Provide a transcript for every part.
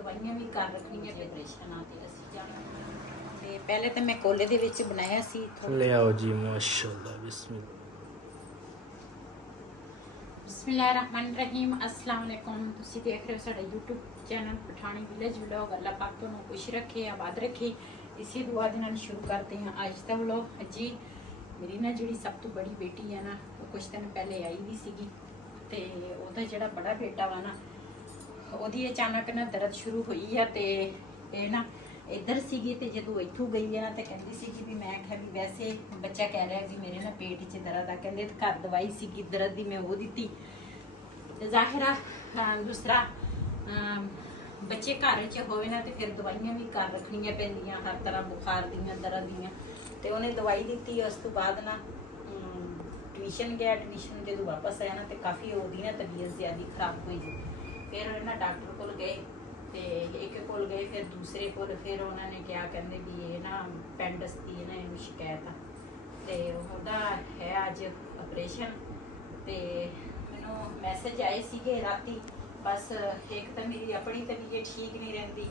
ਦਵਾਈਆਂ ਵੀ ਕਰ ਰੱਖਣੀਆਂ ਤੇ ਆਪਰੇਸ਼ਨਾਂ ਤੇ ਅਸੀਂ ਜਾਣਾ। ਤੇ ਪਹਿਲੇ ਤਾਂ ਮੈਂ ਕੋਲੇ ਦੇ ਵਿੱਚ ਬਣਾਇਆ ਸੀ। ले आओ जी माशाल्लाह बिस्मिल्लाह। ਬਿਸਮਿਲ੍ਲਾਹਿਰਰਹਿਮਾਨਿਰਰਹੀਮ। अस्सलाम वालेकुम। ਤੁਸੀਂ ਦੇਖ ਰਹੇ ਹੋ ਸਾਡਾ YouTube channel Pathani village vlog. Allah ਪਾਕ ਤੁਹਾਨੂੰ ਖੁਸ਼ ਰੱਖੇ, ਆਬਾਦ ਰੱਖੇ। ਇਸੇ ਦੁਆ ਦੇ ਨਾਲ ਸ਼ੁਰੂ ਕਰਦੇ ਹਾਂ ਅੱਜ ਦਾ ਵਲੌਗ। ਜੀ ਮੇਰੀ ਨਾ ਜਿਹੜੀ ਸਭ ਤੋਂ ਬੜੀ ਬੇਟੀ ਹੈ ਨਾ, ਉਹ ਕੁਝ ਦਿਨ ਪਹਿਲੇ ਆਈ ਵੀ ਸੀਗੀ ਤੇ ਉਹਦਾ ਜਿਹੜਾ ਬੜਾ ਬੇਟਾ ਵਾ ਨਾ, ਉਹਦੀ ਅਚਾਨਕ ਨਾ ਦਰਦ ਸ਼ੁਰੂ ਹੋਈ ਆ ਤੇ ਇਹ ਨਾ ਇੱਧਰ ਸੀਗੀ ਤੇ ਜਦੋਂ ਇੱਥੋਂ ਗਈ ਆ ਨਾ ਤੇ ਕਹਿੰਦੀ ਸੀ ਕਿ ਵੀ ਮੈਂ ਕਿਹਾ ਵੀ ਵੈਸੇ ਬੱਚਾ ਕਹਿ ਰਿਹਾ ਵੀ ਮੇਰੇ ਨਾ ਪੇਟ 'ਚ ਦਰਦ ਆ। ਕਹਿੰਦੇ ਘਰ ਦਵਾਈ ਸੀਗੀ ਦਰਦ ਦੀ, ਮੈਂ ਉਹ ਦਿੱਤੀ ਤੇ ਜ਼ਾਹਿਰਾ ਦੂਸਰਾ ਬੱਚੇ ਘਰ 'ਚ ਹੋਵੇ ਨਾ ਤੇ ਫਿਰ ਦਵਾਈਆਂ ਵੀ ਘਰ ਰੱਖਣੀਆਂ ਪੈਂਦੀਆਂ ਹਰ ਤਰ੍ਹਾਂ ਬੁਖਾਰ ਦੀਆਂ ਦਰਦ ਦੀਆਂ। ਤੇ ਉਹਨੇ ਦਵਾਈ ਦਿੱਤੀ। ਉਸ ਤੋਂ ਬਾਅਦ ਨਾ ਟਿਊਸ਼ਨ ਗਿਆ। ਟਿਊਸ਼ਨ ਜਦੋਂ ਵਾਪਸ ਆਇਆ ਨਾ ਤੇ ਕਾਫੀ ਉਹਦੀ ਨਾ ਤਬੀਅਤ ਜ਼ਿਆਦਾ ਖਰਾਬ ਹੋਈ ਜੀ। ਫਿਰ ਇਹਨਾਂ ਡਾਕਟਰ ਕੋਲ ਗਏ ਤੇ ਇੱਕ ਕੋਲ ਗਏ, ਫਿਰ ਦੂਸਰੇ ਕੋਲ, ਫਿਰ ਉਹਨਾਂ ਨੇ ਕਿਹਾ ਕਹਿੰਦੇ ਵੀ ਇਹ ਨਾ ਪੈਂਡਸ ਦੀ ਨਾ ਇਹਨੂੰ ਸ਼ਿਕਾਇਤ ਆ ਤੇ ਉਹਦਾ ਹੈ ਅੱਜ ਆਪਰੇਸ਼ਨ। ਤੇ ਮੈਨੂੰ ਮੈਸੇਜ ਆਏ ਸੀਗੇ ਰਾਤੀ। ਬਸ ਇੱਕ ਤਾਂ ਮੇਰੀ ਆਪਣੀ ਤਬੀਅਤ ਠੀਕ ਨਹੀਂ ਰਹਿੰਦੀ,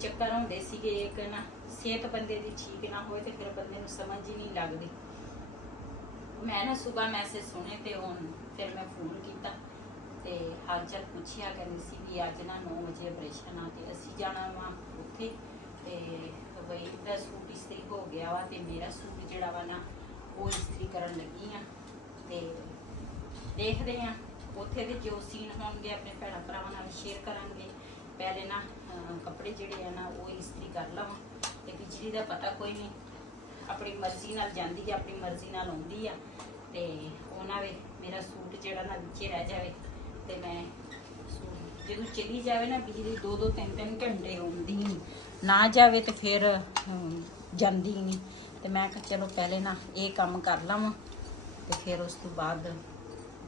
ਚੱਕਰ ਹੁੰਦੇ ਸੀਗੇ। ਇੱਕ ਨਾ ਸਿਹਤ ਬੰਦੇ ਦੀ ਠੀਕ ਨਾ ਹੋਏ ਤੇ ਫਿਰ ਬੰਦੇ ਨੂੰ ਸਮਝ ਹੀ ਨਹੀਂ ਲੱਗਦੀ। ਮੈਂ ਨਾ ਸਵੇਰ ਮੈਸੇਜ ਸੁਣੇ ਤੇ ਫਿਰ ਮੈਂ ਫੋਨ ਕੀਤਾ ਤੇ ਹਾਲ ਚਾਲ ਪੁੱਛਿਆ। ਕਹਿੰਦੀ ਸੀ ਵੀ ਅੱਜ ਨਾ 9 ਵਜੇ ਆਪਰੇਸ਼ਨ ਆ ਤੇ ਅਸੀਂ ਜਾਣਾ ਵਾ ਉੱਥੇ। ਤੇ ਬਈ ਦਾ ਸੂਟ ਇਸਤਰੀ ਹੋ ਗਿਆ ਵਾ ਤੇ ਮੇਰਾ ਸੂਟ ਜਿਹੜਾ ਵਾ ਨਾ ਉਹ ਇਸਤਰੀ ਕਰਨ ਲੱਗੀ ਆ ਤੇ ਦੇਖਦੇ ਆ ਉੱਥੇ ਦੇ ਜੋ ਸੀਨ ਹੋਣਗੇ ਆਪਣੇ ਭੈਣਾਂ ਭਰਾਵਾਂ ਨਾਲ ਸ਼ੇਅਰ ਕਰਾਂਗੇ। ਪਹਿਲੇ ਨਾ ਕੱਪੜੇ ਜਿਹੜੇ ਆ ਨਾ ਉਹ ਇਸਤਰੀ ਕਰ ਲਵਾਂ ਤੇ ਬਿਜਲੀ ਦਾ ਪਤਾ ਕੋਈ ਨਹੀਂ, ਆਪਣੀ ਮਰਜ਼ੀ ਨਾਲ ਜਾਂਦੀ ਆ, ਆਪਣੀ ਮਰਜ਼ੀ ਨਾਲ ਆਉਂਦੀ ਆ ਤੇ ਉਹਨਾਂ ਵੇ ਮੇਰਾ ਸੂਟ ਜਿਹੜਾ ਨਾ ਵਿੱਚੇ ਰਹਿ ਜਾਵੇ ਤੇ ਮੈਂ ਜਦੋਂ ਚਲੀ ਜਾਵੇ ਨਾ ਬਿਜਲੀ 2-2 3-3 ਘੰਟੇ ਆਉਂਦੀ ਨਹੀਂ, ਨਾ ਜਾਵੇ ਤੇ ਫਿਰ ਜਾਂਦੀ ਨਹੀਂ। ਤੇ ਮੈਂ ਕਿਹਾ ਚਲੋ ਪਹਿਲੇ ਨਾ ਇਹ ਕੰਮ ਕਰ ਲਵਾਂ ਤੇ ਫਿਰ ਉਸ ਤੋਂ ਬਾਅਦ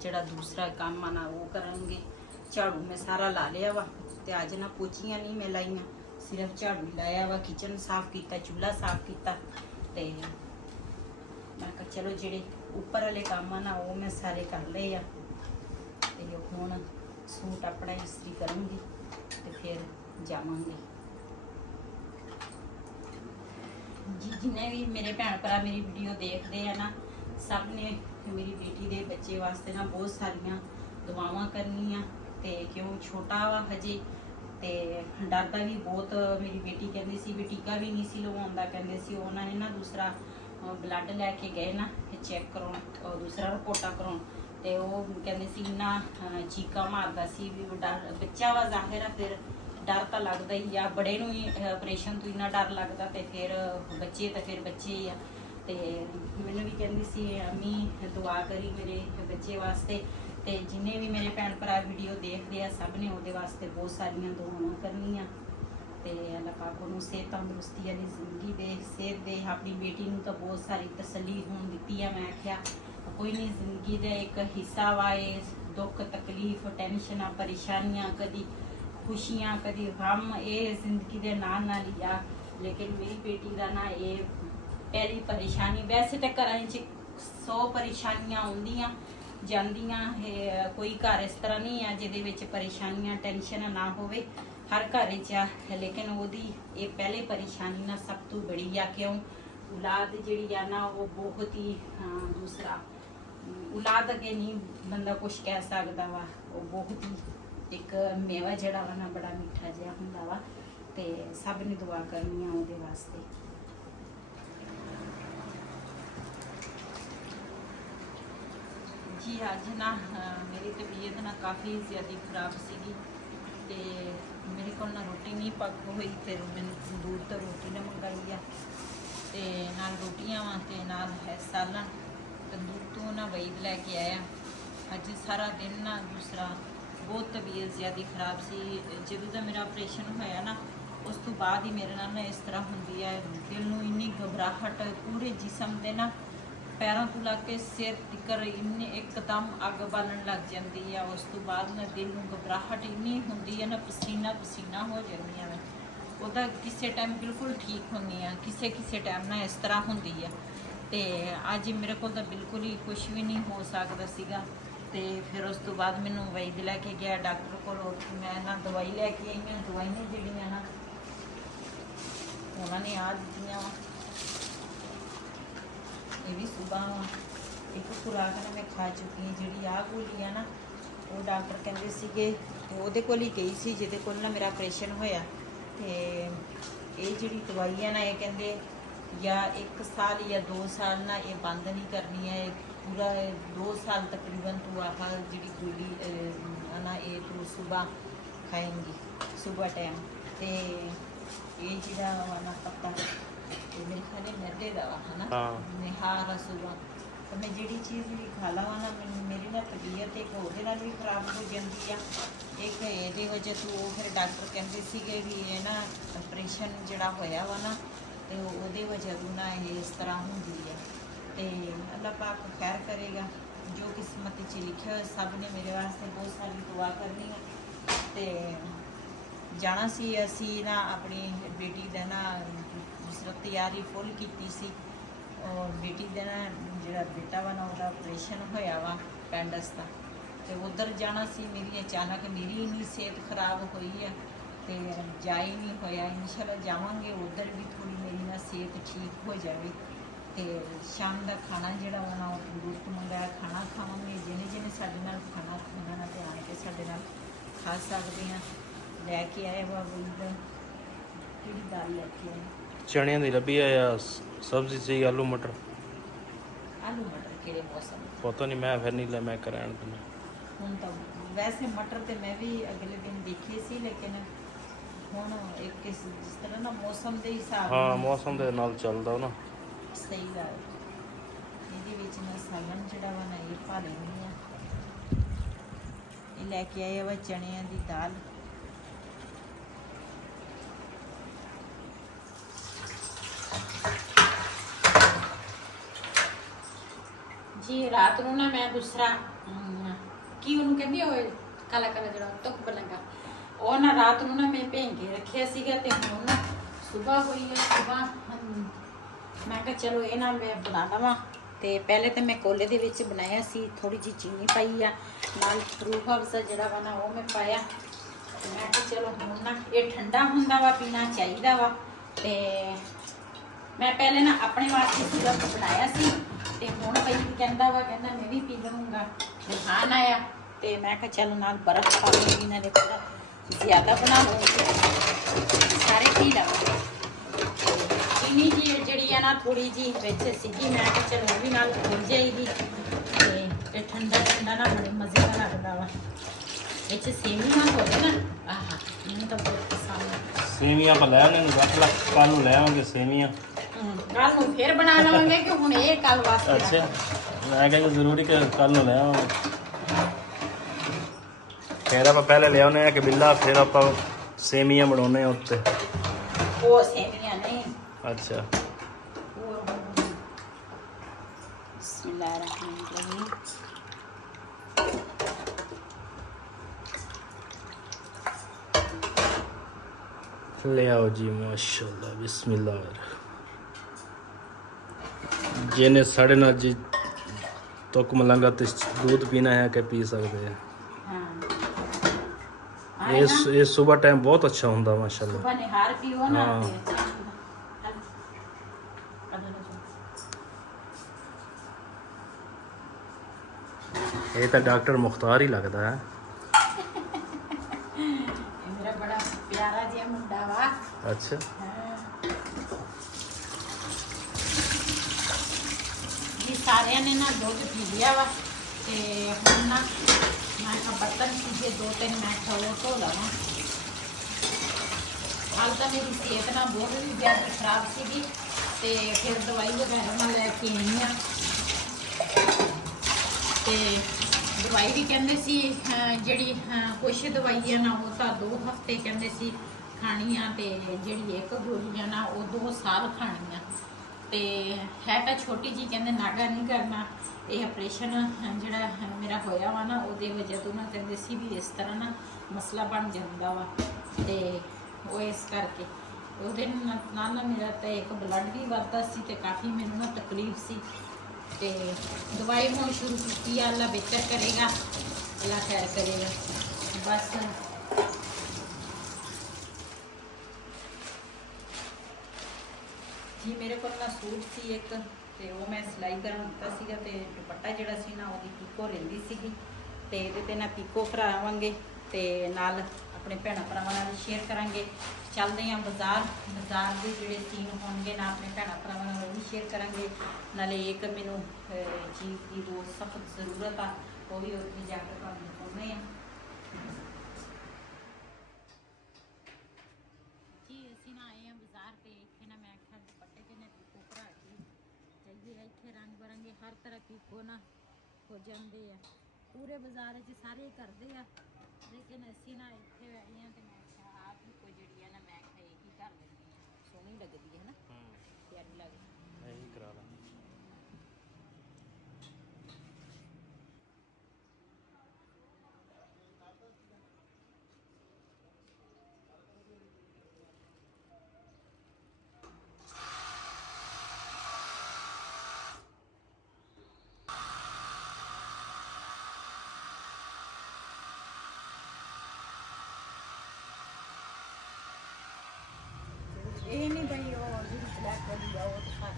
ਜਿਹੜਾ ਦੂਸਰਾ ਕੰਮ ਆ ਨਾ ਉਹ ਕਰਾਂਗੇ। ਝਾੜੂ ਮੈਂ ਸਾਰਾ ਲਾ ਲਿਆ ਵਾ ਤੇ ਅੱਜ ਨਾ ਪੋਚੀਆਂ ਨਹੀਂ ਮੈਂ ਲਾਈਆਂ, ਸਿਰਫ ਝਾੜੂ ਲਾਇਆ ਵਾ। ਕਿਚਨ ਸਾਫ਼ ਕੀਤਾ, ਚੁੱਲ੍ਹਾ ਸਾਫ਼ ਕੀਤਾ ਤੇ ਮੈਂ ਕਿਹਾ ਚਲੋ ਜਿਹੜੇ ਉੱਪਰ ਵਾਲੇ ਕੰਮ ਆ ਨਾ ਉਹ ਮੈਂ ਸਾਰੇ ਕਰ ਲਏ ਆ ਤੇ ਹੁਣ ਸੂਟ ਆਪਣਾ ਇਸਤਰੀ ਕਰੂੰਗੀ ਤੇ ਫਿਰ ਜਾਵਾਂਗੇ। ਜਿੰਨੇ ਵੀ ਮੇਰੇ ਭੈਣ ਭਰਾ ਮੇਰੀ ਵੀਡੀਓ ਦੇਖਦੇ ਆ ਨਾ, ਸਭ ਨੇ ਮੇਰੀ ਬੇਟੀ ਦੇ ਬੱਚੇ ਵਾਸਤੇ ਨਾ ਬਹੁਤ ਸਾਰੀਆਂ ਦੁਆਵਾਂ ਕਰਨੀਆਂ ਤੇ ਕਿਉਂ ਛੋਟਾ ਵਾ ਹਜੇ ਤੇ ਡਰਦਾ ਵੀ ਬਹੁਤ। ਮੇਰੀ ਬੇਟੀ ਕਹਿੰਦੀ ਸੀ ਵੀ ਟੀਕਾ ਵੀ ਨਹੀਂ ਸੀ ਲਵਾਉਂਦਾ। ਕਹਿੰਦੇ ਸੀ ਉਹਨਾਂ ਨੇ ਨਾ ਦੂਸਰਾ ਬਲੱਡ ਲੈ ਕੇ ਗਏ ਨਾ ਚੈੱਕ ਕਰਾਉਣ, ਦੂਸਰਾ ਰਿਪੋਰਟਾਂ ਕਰਾਉਣ ਤੇ ਉਹ ਕਹਿੰਦੇ ਸੀ ਇੰਨਾ ਚੀਕਾ ਮਾਰਦਾ ਸੀ ਵੀ ਬੱਚਾ ਵਾ ਜ਼ਾਹਿਰ ਆ, ਫਿਰ ਡਰ ਤਾਂ ਲੱਗਦਾ ਹੀ ਆ। ਬੜੇ ਨੂੰ ਹੀ ਆਪਰੇਸ਼ਨ ਤੋਂ ਇੰਨਾ ਡਰ ਲੱਗਦਾ ਤੇ ਫਿਰ ਬੱਚੇ ਤਾਂ ਫਿਰ ਬੱਚੇ ਹੀ ਆ। ਤੇ ਮੈਨੂੰ ਵੀ ਕਹਿੰਦੀ ਸੀ ਅੰਮੀ ਦੁਆ ਕਰੀ ਮੇਰੇ ਬੱਚੇ ਵਾਸਤੇ ਤੇ ਜਿੰਨੇ ਵੀ ਮੇਰੇ ਭੈਣ ਭਰਾ ਵੀਡੀਓ ਦੇਖਦੇ ਆ ਸਭ ਨੇ ਉਹਦੇ ਵਾਸਤੇ ਬਹੁਤ ਸਾਰੀਆਂ ਦੁਆਵਾਂ ਕਰਨੀਆਂ ਤੇ ਅੱਲਾਹ ਪਾਕ ਉਹਨੂੰ ਸਿਹਤ ਤੰਦਰੁਸਤੀ ਵਾਲੀ ਜ਼ਿੰਦਗੀ ਦੇ, ਸਿਹਤ ਦੇ। ਆਪਣੀ ਬੇਟੀ ਨੂੰ ਤਾਂ ਬਹੁਤ ਸਾਰੀ ਤਸੱਲੀ ਹੋਣ ਦਿੱਤੀ ਆ। ਮੈਂ ਆਖਿਆ ਕੋਈ ਨਹੀਂ, ਜ਼ਿੰਦਗੀ ਦਾ ਇੱਕ ਹਿੱਸਾ ਵਾ ਇਹ, ਦੁੱਖ ਤਕਲੀਫ ਟੈਨਸ਼ਨਾਂ ਪਰੇਸ਼ਾਨੀਆਂ, ਕਦੀ ਖੁਸ਼ੀਆਂ ਕਦੀ ਗਮ, ਇਹ ਜ਼ਿੰਦਗੀ ਦੇ ਨਾਲ ਨਾਲ ਹੀ ਆ। ਲੇਕਿਨ ਮੇਰੀ ਬੇਟੀ ਦਾ ਨਾ ਇਹ ਪਹਿਲੀ ਪਰੇਸ਼ਾਨੀ, ਵੈਸੇ ਤਾਂ ਘਰਾਂ 'ਚ 100 ਪਰੇਸ਼ਾਨੀਆਂ ਆਉਂਦੀਆਂ ਜਾਂਦੀਆਂ, ਕੋਈ ਘਰ ਇਸ ਤਰ੍ਹਾਂ ਨਹੀਂ ਆ ਜਿਹਦੇ ਵਿੱਚ ਪਰੇਸ਼ਾਨੀਆਂ ਟੈਨਸ਼ਨ ਨਾ ਹੋਵੇ, ਹਰ ਘਰ 'ਚ ਆ। ਲੇਕਿਨ ਉਹਦੀ ਇਹ ਪਹਿਲੇ ਪਰੇਸ਼ਾਨੀ ਨਾ ਸਭ ਤੋਂ ਬੜੀ ਆ। ਕਿਉਂ ਔਲਾਦ ਜਿਹੜੀ ਆ ਨਾ ਉਹ ਬਹੁਤ ਹੀ ਦੂਸਰਾ ਔਲਾਦ ਅੱਗੇ ਨਹੀਂ ਬੰਦਾ ਕੁਝ ਕਹਿ ਸਕਦਾ ਵਾ। ਉਹ ਬਹੁਤ ਹੀ ਇੱਕ ਮੇਵਾ ਜਿਹੜਾ ਵਾ ਨਾ ਬੜਾ ਮਿੱਠਾ ਜਿਹਾ ਹੁੰਦਾ ਵਾ ਤੇ ਸਭ ਨੇ ਦੁਆ ਕਰਨੀ ਆ ਉਹਦੇ ਵਾਸਤੇ। ਜੀ ਅੱਜ ਨਾ ਮੇਰੀ ਤਬੀਅਤ ਨਾ ਕਾਫੀ ਜ਼ਿਆਦਾ ਖਰਾਬ ਸੀਗੀ ਤੇ ਮੇਰੇ ਕੋਲ ਨਾ ਰੋਟੀ ਨਹੀਂ ਪੱਕ ਹੋਈ। ਫਿਰ ਮੈਨੂੰ ਤੰਦੂਰ ਤੋਂ ਰੋਟੀ ਨਾ ਮੰਗਾਈ ਆ ਤੇ ਨਾਲ ਰੋਟੀਆਂ ਵਾ ਤੇ ਨਾਲ ਹੈ ਸਾਲਣ। ਤੰਦੂਰ ਤੋਂ ਨਾ ਵਈਦ ਲੈ ਕੇ ਆਇਆ। ਅੱਜ ਸਾਰਾ ਦਿਨ ਨਾ ਦੂਸਰਾ ਬਹੁਤ ਤਬੀਅਤ ਜ਼ਿਆਦਾ ਖਰਾਬ ਸੀ। ਜਦੋਂ ਦਾ ਮੇਰਾ ਆਪਰੇਸ਼ਨ ਹੋਇਆ ਨਾ ਉਸ ਤੋਂ ਬਾਅਦ ਹੀ ਮੇਰੇ ਨਾਲ ਨਾ ਇਸ ਤਰ੍ਹਾਂ ਹੁੰਦੀ ਹੈ, ਦਿਲ ਨੂੰ ਇੰਨੀ ਘਬਰਾਹਟ ਪੂਰੇ ਜਿਸਮ ਦੇ ਨਾ ਪੈਰਾਂ ਤੋਂ ਲੱਗ ਕੇ ਸਿਰ ਤੀਕਰ ਇੰਨੀ ਇੱਕਦਮ ਅੱਗ ਬਾਲਣ ਲੱਗ ਜਾਂਦੀ ਆ। ਉਸ ਤੋਂ ਬਾਅਦ ਨਾ ਦਿਲ ਨੂੰ ਘਬਰਾਹਟ ਇੰਨੀ ਹੁੰਦੀ ਹੈ ਨਾ, ਪਸੀਨਾ ਪਸੀਨਾ ਹੋ ਜਾਂਦੀਆਂ ਨੇ। ਉਹਦਾ ਕਿਸੇ ਟਾਈਮ ਬਿਲਕੁਲ ਠੀਕ ਹੁੰਦੀ ਆ, ਕਿਸੇ ਟਾਈਮ ਨਾ ਇਸ ਤਰ੍ਹਾਂ ਹੁੰਦੀ ਆ। ਤੇ ਅੱਜ ਮੇਰੇ ਕੋਲ ਤਾਂ ਬਿਲਕੁਲ ਹੀ ਕੁਝ ਵੀ ਨਹੀਂ ਹੋ ਸਕਦਾ ਸੀਗਾ ਤੇ ਫਿਰ ਉਸ ਤੋਂ ਬਾਅਦ ਮੈਨੂੰ ਵੈਦ ਲੈ ਕੇ ਗਿਆ ਡਾਕਟਰ ਕੋਲ। ਉੱਥੇ ਮੈਂ ਨਾ ਦਵਾਈ ਲੈ ਕੇ ਆਈ ਹਾਂ। ਦਵਾਈਆਂ ਜਿਹੜੀਆਂ ਨਾ ਉਹਨਾਂ ਨੇ ਆ ਦਿੱਤੀਆਂ ਵਾ। ਇਹ ਵੀ ਸੁਬਾਹ ਇੱਕ ਖੁਰਾਕ ਨਾ ਮੈਂ ਖਾ ਚੁੱਕੀ ਹਾਂ। ਜਿਹੜੀ ਆਹ ਗੋਲੀ ਆ ਨਾ ਉਹ ਡਾਕਟਰ ਕਹਿੰਦੇ ਸੀਗੇ, ਉਹਦੇ ਕੋਲ ਹੀ ਗਈ ਸੀ ਜਿਹਦੇ ਕੋਲ ਨਾ ਮੇਰਾ ਆਪਰੇਸ਼ਨ ਹੋਇਆ। ਤੇ ਇਹ ਜਿਹੜੀ ਦਵਾਈ ਆ ਨਾ ਇਹ ਕਹਿੰਦੇ ਜਾਂ 1 ਸਾਲ ਜਾਂ 2 ਸਾਲ ਨਾ ਇਹ ਬੰਦ ਨਹੀਂ ਕਰਨੀ ਹੈ। ਇਹ ਪੂਰਾ 2 ਸਾਲ ਤਕਰੀਬਨ ਤੂੰ ਆਹ ਜਿਹੜੀ ਗੋਲੀ ਨਾ ਇਹ ਤੂੰ ਸੁਬਾਹ ਖਾਏਂਗੀ ਸੁਬਾਹ ਟਾਈਮ। ਤੇ ਇਹ ਜਿਹੜਾ ਵਾ ਨਾ ਪੱਤਾ ਇਹ ਮੇਰੇ ਖਾਣੇ ਮੈਦੇ ਦਾ ਵਾ ਹੈ ਨਾ ਨਿਹਾਰ ਸੁਬਾਹ। ਤਾਂ ਮੈਂ ਜਿਹੜੀ ਚੀਜ਼ ਵੀ ਖਾ ਲਵਾਂ ਨਾ ਮੇਰੀ ਨਾ ਤਬੀਅਤ ਇੱਕ ਉਹਦੇ ਨਾਲ ਵੀ ਖਰਾਬ ਹੋ ਜਾਂਦੀ ਆ। ਇੱਕ ਇਹਦੀ ਵਜ੍ਹਾ ਤੋਂ ਉਹ ਫਿਰ ਡਾਕਟਰ ਕਹਿੰਦੇ ਸੀਗੇ ਵੀ ਇਹ ਨਾ ਆਪਰੇਸ਼ਨ ਜਿਹੜਾ ਹੋਇਆ ਵਾ ਨਾ ਤੇ ਉਹਦੇ ਵਜ੍ਹਾ ਤੋਂ ਨਾ ਇਹ ਇਸ ਤਰ੍ਹਾਂ ਹੁੰਦੀ ਹੈ। ਤੇ ਅੱਲਾਹ ਪਾਕ ਖੈਰ ਕਰੇਗਾ। ਜੋ ਕਿਸਮਤ 'ਚ ਲਿਖਿਆ ਹੋਇਆ ਸਭ ਨੇ ਮੇਰੇ ਵਾਸਤੇ ਬਹੁਤ ਸਾਰੀ ਦੁਆ ਕਰਨੀ ਹੈ। ਤੇ ਜਾਣਾ ਸੀ ਅਸੀਂ ਨਾ ਆਪਣੀ ਬੇਟੀ ਦਾ ਨਾ ਜਿਸ ਤਰ੍ਹਾਂ ਤਿਆਰੀ ਫੁੱਲ ਕੀਤੀ ਸੀ। ਔਰ ਬੇਟੀ ਦਾ ਨਾ ਜਿਹੜਾ ਬੇਟਾ ਵਾ ਨਾ ਉਹਦਾ ਆਪਰੇਸ਼ਨ ਹੋਇਆ ਵਾ ਪੈਂਡਸ ਦਾ। ਤੇ ਉਧਰ ਜਾਣਾ ਸੀ। ਮੇਰੀ ਅਚਾਨਕ ਮੇਰੀ ਇੰਨੀ ਸਿਹਤ ਖਰਾਬ ਹੋਈ ਆ ਤੇ ਜਾ ਹੀ ਨਹੀਂ ਹੋਇਆ। ਇਨਸ਼ਾਅੱਲਾ ਜਾਵਾਂਗੇ ਉਧਰ ਵੀ ਥੋੜੀ ਮੇਰੀ ਨਾ ਸਿਹਤ ਠੀਕ ਹੋ ਜਾਵੇ। ਤੇ ਸ਼ਾਮ ਦਾ ਖਾਣਾ ਜਿਹੜਾ ਵਾ ਨਾ ਉਹ ਤੰਦੂਰਤ ਮੰਗਾਇਆ ਖਾਣਾ ਖਾਵਾਂਗੇ। ਜਿਹਨੇ ਸਾਡੇ ਨਾਲ ਖਾਣਾ ਖਾਣਾ ਨਾ ਤੇ ਆਣ ਕੇ ਸਾਡੇ ਨਾਲ ਖਾ ਸਕਦੇ ਹਾਂ। ਲੈ ਕੇ ਆਏ ਵਾ ਬੁੱਧ ਕਿਹੜੀ ਦਾਲ ਲੈ ਕੇ ਆਏ? चने दी लभी है या सब्जी चाहिए? आलू मटर ਕਿਹੜੇ ਮੌਸਮ पता नहीं, मैं फिर नहीं ले मैं करान पे ਹੁਣ ਤਾਂ ਵੈਸੇ ਮਟਰ ਤੇ ਮੈਂ ਵੀ ਅਗਲੇ ਦਿਨ ਦੇਖੇ ਸੀ ਲੇਕਿਨ ਹੁਣ ਇੱਕ ਜਿਸ ਤਰ੍ਹਾਂ ਨਾ ਮੌਸਮ ਦੇ ਹਿਸਾਬ हाँ मौसम दे नाल चलदा ना। ਸਹੀ ਗੱਲ। ਇਹਦੇ ਵਿੱਚ ਮੈਂ ਸਾਲਨ ਜਿਹੜਾ ਵਾ ਨਾ ਇਹ ਪਾ ਲੈਂਦੀ ਆ। ਇਹ ਲੈ ਕੇ ਆਏ ਵਾ ਚਣਿਆਂ ਦੀ ਦਾਲ। ਜੀ ਰਾਤ ਨੂੰ ਨਾ ਮੈਂ ਦੂਸਰਾ ਕੀ ਉਹਨੂੰ ਕਹਿੰਦੀ ਹੋਏ ਕਾਲਾ ਕਾਲਾ ਜਿਹੜਾ ਤੁਕ ਬਲੰਗਾ ਉਹ ਨਾ ਰਾਤ ਨੂੰ ਨਾ ਮੈਂ ਭੇਂ ਕੇ ਰੱਖਿਆ ਸੀਗਾ। ਤੇ ਹੁਣ ਨਾ ਸਵੇਰ ਹੋਈ ਹੈ। ਸਵੇਰ ਮੈਂ ਕਿਹਾ ਚਲੋ ਇਹ ਨਾ ਮੈਂ ਬਣਾ ਲਵਾਂ। ਤੇ ਪਹਿਲੇ ਤਾਂ ਮੈਂ ਕੋਲੇ ਦੇ ਵਿੱਚ ਬਣਾਇਆ ਸੀ। ਥੋੜੀ ਜਿਹੀ ਚੀਨੀ ਪਾਈ ਆ ਨਾਲ ਫਰੂਟ ਹਰਬਸ ਜਿਹੜਾ ਵਾ ਨਾ ਉਹ ਮੈਂ ਪਾਇਆ। ਤੇ ਮੈਂ ਕਿਹਾ ਚਲੋ ਹੁਣ ਨਾ ਇਹ ਠੰਡਾ ਹੁੰਦਾ ਵਾ ਪੀਣਾ ਚਾਹੀਦਾ ਵਾ। ਤੇ ਮੈਂ ਪਹਿਲੇ ਨਾ ਆਪਣੇ ਵਾਸਤੇ ਸਿਰਪ ਬਣਾਇਆ ਸੀ ਤੇ ਹੁਣ ਭਾਈ ਕਹਿੰਦਾ ਮੈਂ ਵੀ ਪੀ ਲਵਾਂਗਾ। ਖਾਣ ਆਇਆ ਤੇ ਮੈਂ ਕਿਹਾ ਚੱਲ ਨਾਲ ਬਰਫ਼ ਪਾ ਲੂੰਗੀ। ਇਹਨਾਂ ਦੇ ਥੋੜਾ ਜ਼ਿਆਦਾ ਬਣਾ ਲਵਾਂਗੀ ਸਾਰੇ ਪੀ ਲਵਾਂਗੇ। ਚੀਨੀ ਜੀ ਜਿਹੜੀ ਆ ਨਾ ਥੋੜੀ ਜੀ ਵਿੱਚ ਸੀਗੀ। ਮੈਂ ਕਿਹਾ ਚੱਲ ਉਹ ਵੀ ਨਾਲ ਖੁੱਲ ਜਾਏਗੀ ਤੇ ਇਹ ਠੰਡਾ ਠੰਡਾ ਨਾ ਬੜੇ ਮਜ਼ੇ ਦਾ ਲੱਗਦਾ ਵਾ। ਵਿੱਚ ਸੇਵੀਆਂ ਹੋਵੇ ਨਾ ਆਹਾ ਮੈਨੂੰ ਤਾਂ ਬਹੁਤ ਪਸੰਦ ਆ। सेवियां पर ले आने रख ला, कल ले आवांगे सेवियां। ਕੱਲ ਨੂੰ ਫੇਰ ਬਣਾ ਲਵਾਂਗੇ ਕਿ ਹੁਣ ਇਹ ਕੱਲ ਵਾਸਤੇ। अच्छा मैं क्या जरूरी कि कल ले आवांगे। फिर आप पहले ले आने कि बिल्ला फिर आप सेवियां बनाने उत्ते। ਉਹ ਸੇਵੀਆਂ ਨਹੀਂ। अच्छा ਬਿਸਮਿल्लाहिर्रहमानिर्रहीम। ले आओ जी माशाल्लाह बिस्मिल्लाह। जिन्हें साढ़े ना जी तुक मलंगा तो दूध पीना है कि पी सकते हैं। हाँ ये सुबह टाइम बहुत अच्छा होता माशाल्लाह। सुबह निहार पियो ना हाँ। ते अच्छा ये तो डॉक्टर मुख्तार ही लगता है। ये मेरा बड़ा प्यारा जिहा मुंडा वा। अच्छा ये सारे ने ना दूध पी लिया वा ते हुण ना मैं का बर्तन सीधे 2-3 मिनट वो धो लवां। हाल तो मेरी सेहत ना बहुत ही ज़्यादा खराब सीगी ते फिर दवाई वगैरह मैं लैके आई हाँ। ते दवाई भी कहते सी जिहड़ी कुछ दवाई है ना वो तो 2 हफ्ते कहते सी खानी आ ते जिहड़ी एक गोली है ना वो 2 साल खानी आ। ते है तो छोटी जी कहते नागा नहीं करना। ये ऑपरेशन जिहड़ा मेरा होया वा ना उहदे वजह तो ना कहते सी भी इस तरह ना मसला बन जाता वा। ते वो इस करके उहदे नाल ना मेरा तो एक ब्लड भी वधदा सी ते काफ़ी मैनूं ना तकलीफ सी। ਤੇ ਦਵਾਈ ਹੁਣ ਸ਼ੁਰੂ ਕੀਤੀ ਆ, ਅੱਲਾ ਬਿਹਤਰ ਕਰੇਗਾ, ਅੱਲਾ ਖੈਰ ਕਰੇਗਾ। ਬਸ ਜੀ ਮੇਰੇ ਕੋਲ ਨਾ ਸੂਟ ਸੀ ਇੱਕ, ਤੇ ਉਹ ਮੈਂ ਸਿਲਾਈ ਕਰਨ ਦਿੱਤਾ ਸੀਗਾ, ਤੇ ਦੁਪੱਟਾ ਜਿਹੜਾ ਸੀ ਨਾ ਉਹਦੀ ਪੀਕੋ ਰਹਿੰਦੀ ਸੀਗੀ, ਤੇ ਇਹਦੇ ਤੇ ਨਾ ਪੀਕੋ ਕਰਾਵਾਂਗੇ ਤੇ ਨਾਲ ਆਪਣੇ ਭੈਣਾਂ ਭਰਾਵਾਂ ਨਾਲ ਸ਼ੇਅਰ ਕਰਾਂਗੇ। ਚੱਲਦੇ ਹਾਂ ਬਾਜ਼ਾਰ ਦੇ ਜਿਹੜੇ ਸੀਨ ਹੋਣਗੇ ਨਾ ਆਪਣੇ ਭੈਣਾਂ ਭਰਾਵਾਂ ਨਾਲ ਉਹ ਵੀ ਸ਼ੇਅਰ ਕਰਾਂਗੇ। ਨਾਲੇ ਇੱਕ ਮੈਨੂੰ ਚੀਜ਼ ਦੀ ਬਹੁਤ ਸਖਤ ਜ਼ਰੂਰਤ ਆ, ਉਹ ਵੀ ਉੱਥੇ ਜਾ ਕੇ ਤੁਹਾਨੂੰ ਦਿਖਾਉਂਦੇ ਹਾਂ। ਜੀ ਅਸੀਂ ਨਾ ਆਏ ਹਾਂ ਬਾਜ਼ਾਰ, ਤੇ ਇੱਥੇ ਨਾ ਮੈਂ ਆਖਿਆ ਦੁਪੱਟੇ ਤੇ ਨਾ ਪੀਕੋ ਕਰਾ ਕੇ ਜਾਈਏ। ਇੱਥੇ ਰੰਗ ਬਰੰਗੇ ਹਰ ਤਰ੍ਹਾਂ ਪੀਕੋ ਨਾ ਹੋ ਜਾਂਦੇ ਆ, ਪੂਰੇ ਬਾਜ਼ਾਰ 'ਚ ਸਾਰੇ ਹੀ ਕਰਦੇ ਆ, ਲੇਕਿਨ ਅਸੀਂ ਨਾ ਇੱਥੇ ਆਏ ਹਾਂ ਤੇ ਮੈਂ ਆਖਿਆ ਆਪ ਵੀ ਕੋਈ ਜਿਹੜੀ ਆ ਨਾ ਮੈਂ ਆਖਿਆ ਇਹੀ ਕਰ ਲੈਂਦੀ ਹਾਂ, ਸੋਹਣੀ ਲੱਗਦੀ ਹੈ ਨਾ, ਪਿਆਰੀ ਲੱਗਦੀ, ਇਹੀ ਕਰਾ ਲਾ। ਇਹ ਨਹੀਂ ਬਈ ਉਹ ਜਿਹੜੀ ਬਲੈਕ ਵਾਲੀ ਆ ਉਹ ਦਿਖਾ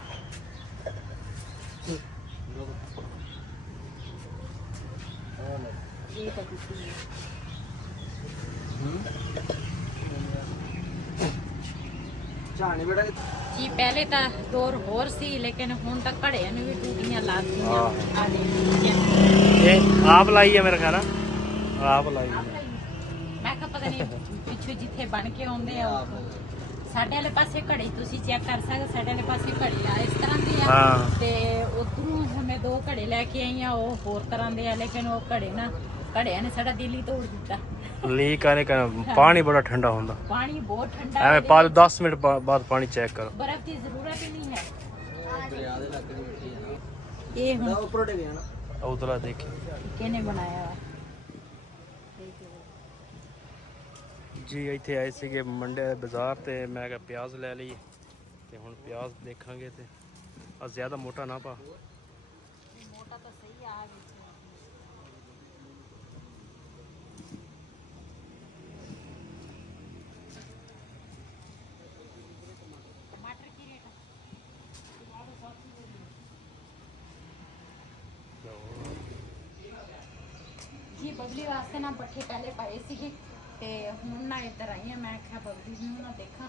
ਇਹ ਤਾਂ ਕੀਤੀ ਹੈ। ਝਾਣੇ ਬੇਟਾ ਜੀ ਪਹਿਲੇ ਤਾਂ ਦੌਰ ਹੋਰ ਸੀ, ਲੇਕਿਨ ਹੁਣ ਤਾਂ ਘੜਿਆਂ ਨੂੰ ਵੀ ਟੂਟੀਆਂ ਲਾਤੀਆਂ ਆ ਇਹ ਆਪ ਲਾਈ ਹੈ ਮੇਰੇ ਖਿਆਲ ਨਾਲ, ਆਪ ਲਾਈ ਹੈ। ਮੈਂ ਕਿਹਾ ਪਤਾ ਨਹੀਂ ਪਿੱਛੋਂ ਜਿੱਥੇ ਬਣ ਕੇ ਆਉਂਦੇ ਆ ਉੱਥੋਂ। ਸਾਡੇ ਵਾਲੇ ਪਾਸੇ ਘੜੀ ਤੁਸੀਂ ਚੈੱਕ ਕਰ ਸਕਦੇ, ਸਾਡੇ ਵਾਲੇ ਪਾਸੇ ਘੜੀ ਆ ਇਸ ਤਰ੍ਹਾਂ ਦੀ ਆ, ਹਾਂ। ਤੇ ਉਧਰੋਂ ਮੈਂ 2 ਘੜੇ ਲੈ ਕੇ ਆਈ ਆ, ਉਹ ਹੋਰ ਤਰ੍ਹਾਂ ਦੇ ਆ, ਲੇਕਿਨ ਉਹ ਘੜਿਆਂ ਨੇ ਸਾਡਾ ਦਿਲ ਹੀ ਤੋੜ ਦਿੱਤਾ। ਲੀਕ ਆने का पानी बड़ा ठंडा होता, ਪਾਣੀ ਬਹੁਤ ਠੰਡਾ ਐਵੇਂ ਹੈ, 10 ਮਿੰਟ ਬਾਅਦ ਪਾਣੀ ਚੈੱਕ ਕਰੋ। ਬਰਫ਼ ਦੀ ਜ਼ਰੂਰਤ ਹੀ ਨਹੀਂ ਹੈ। ਦਰਿਆ ਦੇ ਲੱਗ ਦੀ ਮਿੱਟੀ ਆ ਨਾ, ਇਹ ਹੁਣ ਉੱਪਰ ਡੇ ਗਿਆ ਨਾ। ਉਧਰ ਦੇਖੀ ਕਿਹਨੇ ਬਣਾਇਆ ਵਾ? ਜੀ ਇੱਥੇ ਆਏ ਸੀਗੇ ਮੰਡੇ ਬਾਜ਼ਾਰ, ਤੇ ਮੈਂ ਕਿਹਾ ਪਿਆਜ਼ ਲੈ ਲਈਏ, ਤੇ ਹੁਣ ਪਿਆਜ਼ ਦੇਖਾਂਗੇ, ਤੇ ਆ ਜ਼ਿਆਦਾ ਮੋਟਾ ਨਾ ਪਾ। ਮੋਟਾ ਤਾਂ ਸਹੀ ਆ ਵਿੱਚ। टमाटर की रेट जी बबली वास्ते ना पट्ठे पहले पाए सीगे, ते हुण ना इधर आई हैं। मैं आख्या बबली नूं ना देखा,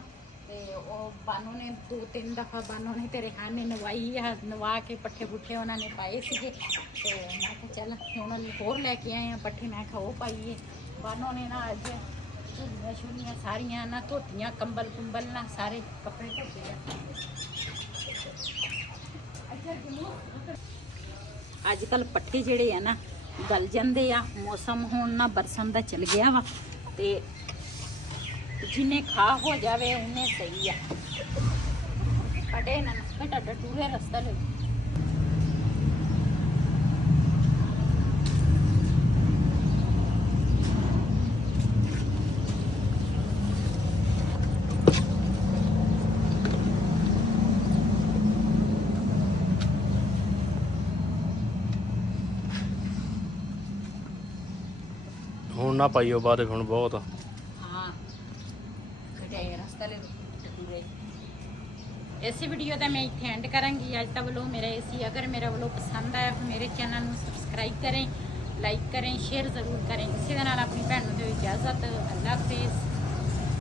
ते ਉਹ ਬਾਨੋ ਨੇ 2-3 ਦਫਾ ਬਾਨੋ ਨੇ ਤੇਰੇ ਖਾਨੇ ਨਵਾਈ ਆ, ਨਵਾ ਕੇ ਪੱਠੇ ਪੁੱਠੇ ਉਹਨਾਂ ਨੇ ਪਾਏ ਸੀਗੇ, ਤੇ ਮੈਂ ਕਿਹਾ ਚੱਲ ਹੁਣ ਹੋਰ ਲੈ ਕੇ ਆਏ ਆ ਪੱਠੇ, ਮੈਂ ਕਿਹਾ ਉਹ ਪਾਈਏ। ਬਾਨੋ ਨੇ ਨਾ ਅੱਜ ਝੁੱਲੀਆਂ ਛੁੱਲੀਆਂ ਸਾਰੀਆਂ ਨਾ ਧੋਤੀਆਂ, ਕੰਬਲ ਕੁੰਬਲ ਨਾ ਸਾਰੇ ਕੱਪੜੇ ਧੋਤੇ ਆ। ਅੱਜ ਕੱਲ ਪੱਠੇ ਜਿਹੜੇ ਆ ਨਾ ਗਲ ਜਾਂਦੇ ਆ, ਮੌਸਮ ਹੁਣ ਨਾ ਬਰਸਨ ਦਾ ਚਲ ਗਿਆ ਵਾ, ਤੇ ਜਿੰਨੇ ਖਾ ਹੋ ਜਾਵੇ ਉਹਨੇ ਸਹੀ ਆ। ਕੱਢੇ ਨਾ ਬੇਟਾ ਟੂਰੇ ਰਸਤਾ ਲੈ। ਹੁਣ ਨਾ ਪਾਈਓ ਬਾਅਦ ਵਿੱਚ, ਹੁਣ ਬਹੁਤ ਆ। ਹਾਂ ਕੱਢੇ ਰਸਤਾ ਲੈ ਟੂਰੇ। ਇਸੇ ਵੀਡੀਓ ਦਾ ਮੈਂ ਇੱਥੇ ਐਂਡ ਕਰਾਂਗੀ ਅੱਜ ਦਾ ਵਲੋਗ ਮੇਰਾ ਇਸੀ। ਅਗਰ ਮੇਰਾ ਵਲੋਗ ਪਸੰਦ ਆਇਆ ਤਾਂ ਮੇਰੇ ਚੈਨਲ ਨੂੰ ਸਬਸਕ੍ਰਾਈਬ ਕरें, ਲਾਈਕ करें, शेयर ज़रूर करें। इसी के नाल अपनी भैन को दो इजाज़त। अल्लाह हाफिज़।